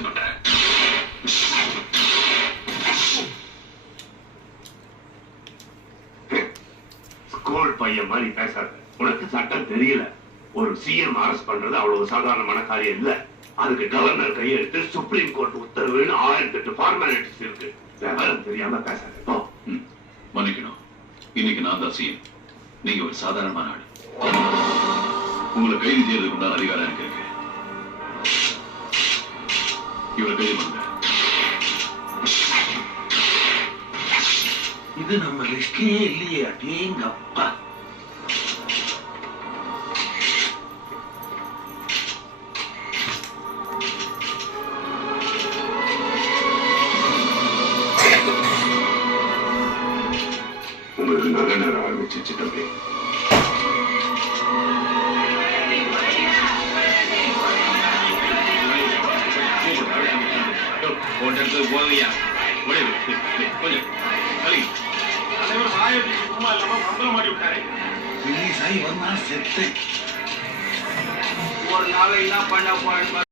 என்ன பண்ற? ஸ்கூல் பையன் மாதிரி பேசாத. உனக்கு சட்டம் தெரியல. ஒரு சிஎம் அரெஸ்ட் பண்றது அவ்வளவு சாதாரணமான காரியம் இல்ல. அதுக்கு கவர்னர் கையெழுத்து, சுப்ரீம் கோர்ட் உத்தரவுன்னு 1008 ஃபார்மாலிட்டிஸ் இருக்கு. விவரம் தெரியாம பேசாத. மன்னிக்கணும், இன்னைக்கு நான் தான் சிஎம், நீங்க ஒரு சாதாரணமான ஆள். உங்களை கைது செய்யறதுக்கு உண்டான அதிகாரம் எனக்கு இருக்கு. இவரை கைது பண்ணுங்க. இது நம்ம லிஸ்ட்லயே இல்லையே. அடேங்கப்பா. உங்களுக்கு நல்ல நேரம் ஆரம்பிச்சிச்சு தம்பி. போதையா கொஞ்சம் ஒரு நாள் என்ன பண்ண